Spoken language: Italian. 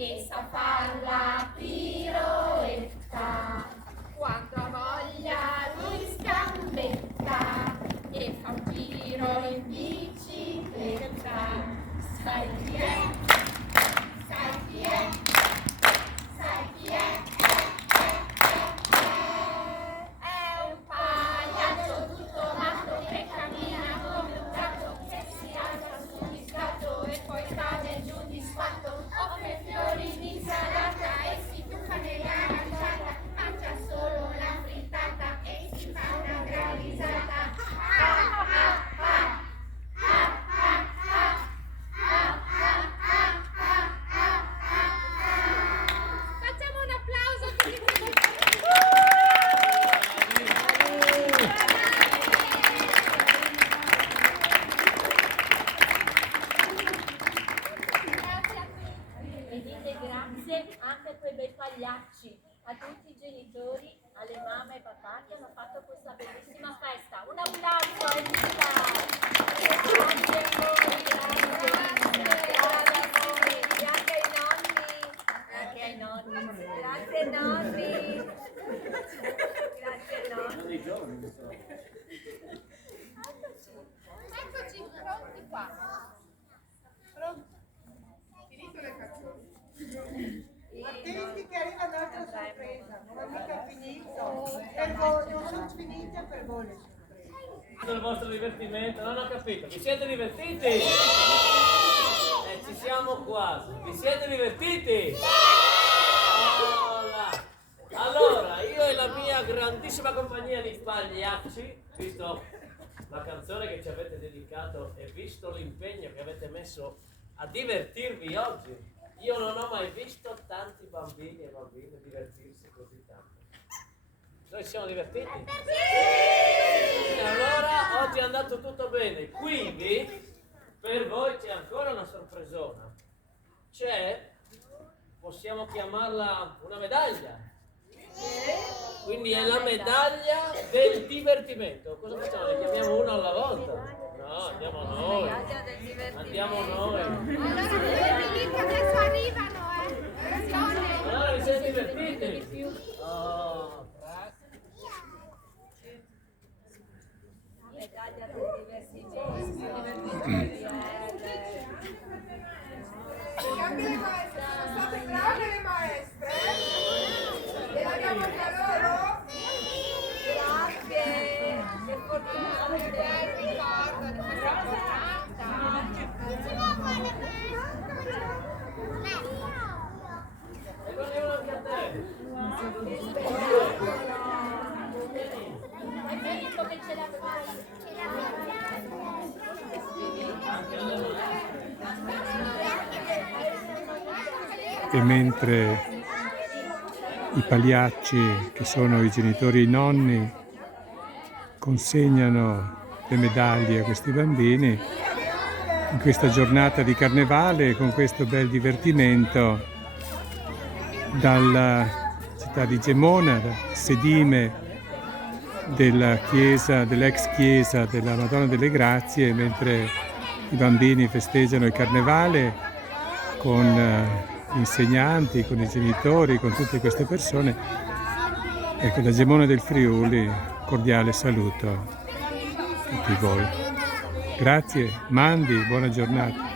e sa farla piroetta. Quando ha voglia lui sgambetta e fa un giro in bicicletta. Sai chi è? Sai chi è? Sai chi è? È un pagliaccio tutto matto che cammina come un gatto, che si alza su di scatto e poi cade giù disfatto. Offre fiori di insalata e si tuffa nell'aranciata, mangia solo la frittata e si fa una gran risata. Facciamo un applauso a tutti quelli. E dite grazie anche a quei bei pagliacci, a tutti i genitori, alle mamme e papà che hanno fatto questa bellissima festa. Un applauso a Elisa! Grazie a voi, grazie anche ai nonni, grazie ai nonni, grazie ai nonni. Eccoci pronti qua. Pronti? Finito le canzoni? Attenti che arriva un'altra sorpresa, non è mica finito. Non sono finite per voi le sorprese. Il vostro divertimento, non ho capito, vi siete divertiti? Ci siamo quasi, vi siete divertiti? Hola. Allora, io e la mia grandissima compagnia di pagliacci, visto la canzone che ci avete dedicato e visto l'impegno che avete messo a divertirvi oggi, io non ho mai visto tanti bambini e bambine divertirsi così tanto. Noi ci siamo divertiti? Allora, oggi è andato tutto bene. Quindi, per voi c'è ancora una sorpresona. C'è, possiamo chiamarla una medaglia. Quindi è la medaglia del divertimento. Cosa facciamo? Ne chiamiamo una alla volta? No, andiamo noi. Andiamo noi. Allora quelli che adesso arrivano, Allora vi siete divertiti? Oh, Medaglia del divertimento. Anche le maestre, sono state brave le maestre? E la diamo anche a loro? Grazie, che fortuna avete. ricordo di questa giornata. e prendiamo anche a te. È finito che ce la fai. E mentre i pagliacci, che sono i genitori e i nonni, consegnano le medaglie a questi bambini, in questa giornata di carnevale, con questo bel divertimento, dalla città di Gemona, dal sedime della chiesa, dell'ex chiesa della Madonna delle Grazie, mentre i bambini festeggiano il carnevale con gli insegnanti, con i genitori, con tutte queste persone. Ecco, da Gemona del Friuli, cordiale saluto a tutti voi. Grazie, Mandi, buona giornata.